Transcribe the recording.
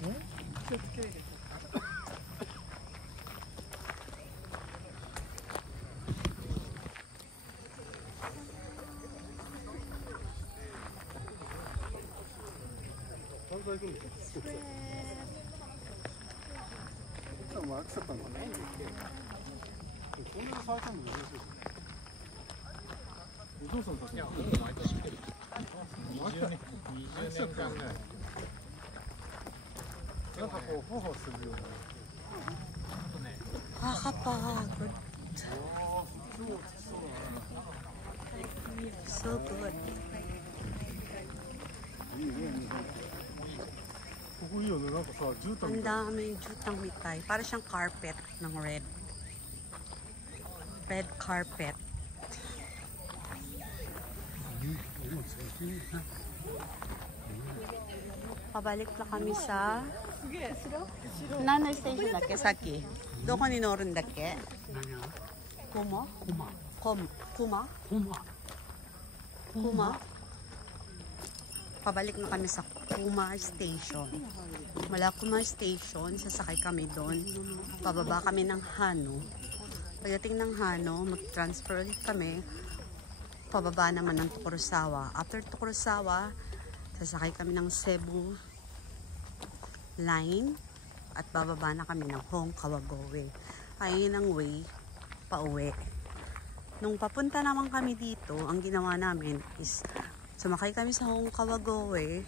もう飽きちゃったんだね。こんなに咲いたの珍しい。お父さんたち。いや、もう毎年来てる。20年間ぐらい。なんかこう、ほほするよね。Nakakapagod. So good. いいね。ここいいよね。なんかさ、絨毯みたい。Ang daming jutang mitay. Para siyang carpet ng red. Red carpet. Pabalik na kami sa Nanay Station dake, saki. Doko ni Norun dake? Kuma? Kuma? Kuma? Pabalik na kami sa Kuma Station. Mula Kuma Station, sasakay kami doon. Pababa kami ng Hano. Pagdating ng Hano, mag-transfer ulit kami. Pababa naman ng Tukurusawa. After Tukurusawa, sasakay kami ng Cebu line at bababa na kami ng Hong Kawagoe. Ayun ang way pauwi. Nung papunta naman kami dito, ang ginawa namin is sumakay kami sa Hong Kawagoe.